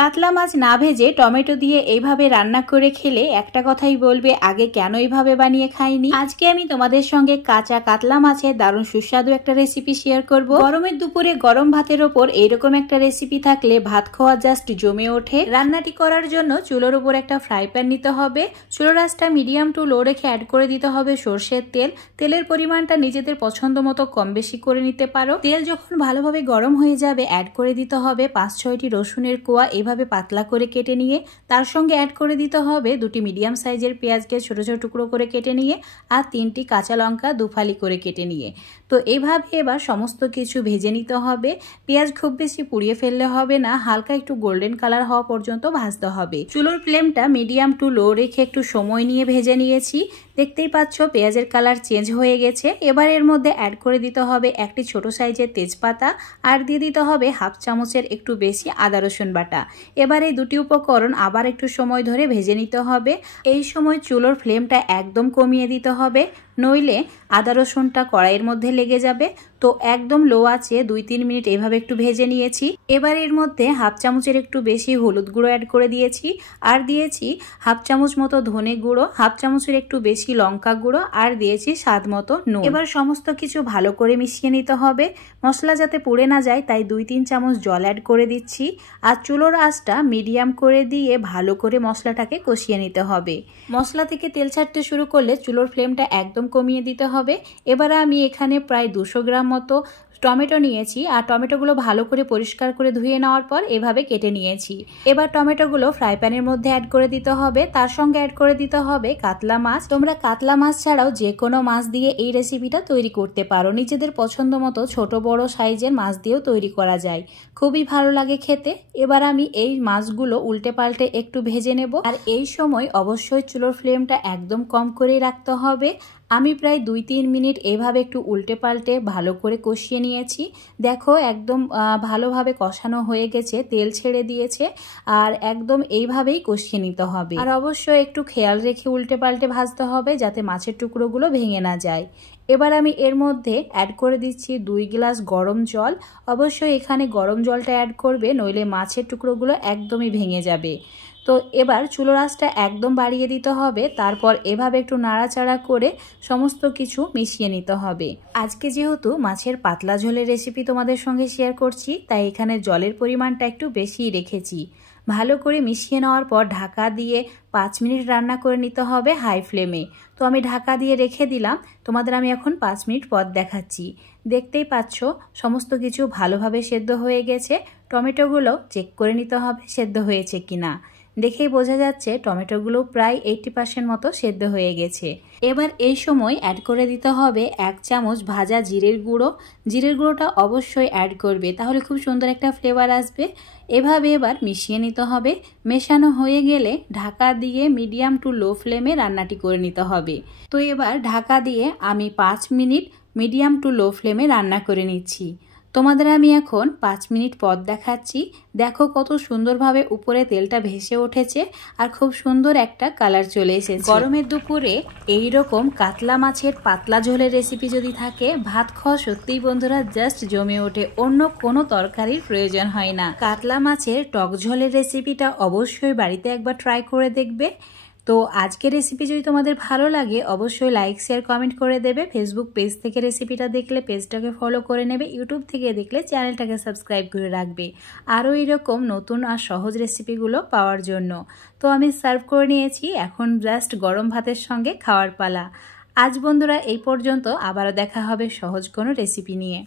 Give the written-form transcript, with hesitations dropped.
কাতলা মাছ না ভেজে টমেটো দিয়ে এইভাবে রান্না করে খেলে একটা কথাই বলবে, আগে কেন এইভাবে বানিয়ে খাইনি। আজকে আমি তোমাদের সঙ্গে কাঁচা কাতলা মাছের দারুণ সুস্বাদু একটা রেসিপি শেয়ার করব। গরমের দুপুরে গরম ভাতের ওপর এইরকম একটা রেসিপি থাকলে ভাত খাওয়া জাস্ট জমে ওঠে। রান্নাটি করার জন্য চুলোর উপর একটা ফ্রাই প্যান নিতে হবে। চুলোর আঁচটা মিডিয়াম টু লো রেখে অ্যাড করে দিতে হবে সর্ষের তেল। তেলের পরিমাণটা নিজেদের পছন্দ মতো কম বেশি করে নিতে পারো। তেল যখন ভালোভাবে গরম হয়ে যাবে অ্যাড করে দিতে হবে 5-6টি রসুনের কোয়া এইভাবে পাতলা করে কেটে নিয়ে। তার সঙ্গে অ্যাড করে দিতে হবে 2টি মিডিয়াম সাইজের পেঁয়াজকে ছোট ছোট টুকরো করে কেটে নিয়ে আর 3টি কাঁচা লঙ্কা দুফালি করে কেটে নিয়ে। তো এইভাবে এবার সমস্ত কিছু ভেজে নিতে হবে। পেঁয়াজ খুব বেশি পুড়িয়ে ফেললে হবে না, হালকা একটু গোল্ডেন কালার হওয়া পর্যন্ত ভাজতে হবে। চুলোর ফ্লেমটা মিডিয়াম টু লো রেখে একটু সময় নিয়ে ভেজে নিয়েছি। দেখতেই পাচ্ছ পেঁয়াজের কালার চেঞ্জ হয়ে গেছে। এবার এর মধ্যে অ্যাড করে দিতে হবে একটি ছোট সাইজের তেজপাতা আর দিয়ে দিতে হবে হাফ চামচের একটু বেশি আদা রসুন বাটা। এবার এই দুটি উপকরণ আবার একটু সময় ধরে ভেজে নিতে হবে। এই সময় চুলোর ফ্লেমটা একদম কমিয়ে দিতে হবে, নইলে আদা রসুনটা কড়াইয়ের মধ্যে লেগে যাবে। তো একদম লো আছে 2-3 মিনিট এভাবে একটু ভেজে নিয়েছি। এবার এর মধ্যে হাফ চামচের একটু বেশি হলুদ গুঁড়ো অ্যাড করে দিয়েছি আর দিয়েছি হাফ চামচ মতো ধনে গুঁড়ো, হাফ চামচের একটু বেশি লঙ্কা গুঁড়ো আর দিয়েছি স্বাদ মতো নুন। এবার সমস্ত কিছু ভালো করে মিশিয়ে নিতে হবে। মশলা যাতে পুড়ে না যায় তাই 2-3 চামচ জল অ্যাড করে দিচ্ছি আর চুলোর আঁচটা মিডিয়াম করে দিয়ে ভালো করে মশলাটাকে কষিয়ে নিতে হবে। মশলা থেকে তেল ছাড়তে শুরু করলে চুলোর ফ্লেমটা একদম কমিয়ে দিতে হবে। এবার আমি এখানে প্রায় 200 গ্রাম মতো টমেটো নিয়েছি আর টমেটোগুলো ভালো করে পরিষ্কার করে ধুয়ে নেওয়ার পর এভাবে কেটে নিয়েছি। এবার টমেটোগুলো ফ্রাই প্যানের মধ্যে অ্যাড করে দিতে হবে। তার সঙ্গে অ্যাড করে দিতে হবে কাতলা মাছ। তোমরা কাতলা মাছ ছাড়াও যে কোনো মাছ দিয়ে এই রেসিপিটা তৈরি করতে পারো। নিজেদের পছন্দ মতো ছোট বড় সাইজের মাছ দিয়েও তৈরি করা যায়, খুবই ভালো লাগে খেতে। এবার আমি এই মাছগুলো উল্টে পাল্টে একটু ভেজে নেব আর এই সময় অবশ্যই চুলোর ফ্লেমটা একদম কম করেই রাখতে হবে। আমি প্রায় 2-3 মিনিট এইভাবে একটু উল্টে পাল্টে ভালো করে কষিয়ে নিয়েছি। দেখো একদম ভালোভাবে কষানো হয়ে গেছে, তেল ছেড়ে দিয়েছে আর একদম এইভাবেই কষিয়ে নিতে হবে। আর অবশ্যই একটু খেয়াল রেখে উল্টে পাল্টে ভাজতে হবে যাতে মাছের টুকরোগুলো ভেঙে না যায়। এবার আমি এর মধ্যে অ্যাড করে দিচ্ছি 2 গ্লাস গরম জল। অবশ্যই এখানে গরম জলটা অ্যাড করবে, নইলে মাছের টুকরোগুলো একদমই ভেঙে যাবে। তো এবার চুলোর আঁচটা একদম বাড়িয়ে দিতে হবে। তারপর এভাবে একটু নাড়াচাড়া করে সমস্ত কিছু মিশিয়ে নিতে হবে। আজকে যেহেতু মাছের পাতলা ঝোলের রেসিপি তোমাদের সঙ্গে শেয়ার করছি তাই এখানে জলের পরিমাণটা একটু বেশিই রেখেছি। ভালো করে মিশিয়ে নেওয়ার পর ঢাকা দিয়ে 5 মিনিট রান্না করে নিতে হবে হাই ফ্লেমে। তো আমি ঢাকা দিয়ে রেখে দিলাম। তোমাদের আমি এখন 5 মিনিট পর দেখাচ্ছি। দেখতেই পাচ্ছ সমস্ত কিছু ভালোভাবে সেদ্ধ হয়ে গেছে। টমেটোগুলো চেক করে নিতে হবে সেদ্ধ হয়েছে কিনা। দেখেই বোঝা যাচ্ছে টমেটোগুলো প্রায় 80% মতো সেদ্ধ হয়ে গেছে। এবার এই সময় অ্যাড করে দিতে হবে 1 চামচ ভাজা জিরের গুঁড়ো। জিরের গুঁড়োটা অবশ্যই অ্যাড করবে, তাহলে খুব সুন্দর একটা ফ্লেভার আসবে। এভাবে এবার মিশিয়ে নিতে হবে। মেশানো হয়ে গেলে ঢাকা দিয়ে মিডিয়াম টু লো ফ্লেমে রান্নাটি করে নিতে হবে। তো এবার ঢাকা দিয়ে আমি 5 মিনিট মিডিয়াম টু লো ফ্লেমে রান্না করে নিচ্ছি। তোমাদের আমি এখন 5 মিনিট পর দেখাচ্ছি। দেখো কত সুন্দরভাবে উপরে তেলটা ভেসে উঠেছে আর খুব সুন্দর একটা কালার চলে এসেছে। গরমের দুপুরে এই রকম কাতলা মাছের পাতলা ঝোলের রেসিপি যদি থাকে ভাত খাওয়া সত্যিই বন্ধুরা জাস্ট জমে ওঠে, অন্য কোনো তরকারির প্রয়োজন হয় না। কাতলা মাছের টক ঝোলের রেসিপিটা অবশ্যই বাড়িতে একবার ট্রাই করে দেখবে। তো আজকের রেসিপি যদি তোমাদের ভালো লাগে অবশ্যই লাইক শেয়ার কমেন্ট করে দেবে। ফেসবুক পেজ থেকে রেসিপিটা দেখলে পেজটাকে ফলো করে নেবে, ইউটিউব থেকে দেখলে চ্যানেলটাকে সাবস্ক্রাইব করে রাখবে আরও এরকম নতুন আর সহজ রেসিপিগুলো পাওয়ার জন্য। তো আমি সার্ভ করে নিয়েছি, এখন জাস্ট গরম ভাতের সঙ্গে খাওয়ার পালা। আজ বন্ধুরা এই পর্যন্ত, আবারও দেখা হবে সহজ কোনো রেসিপি নিয়ে।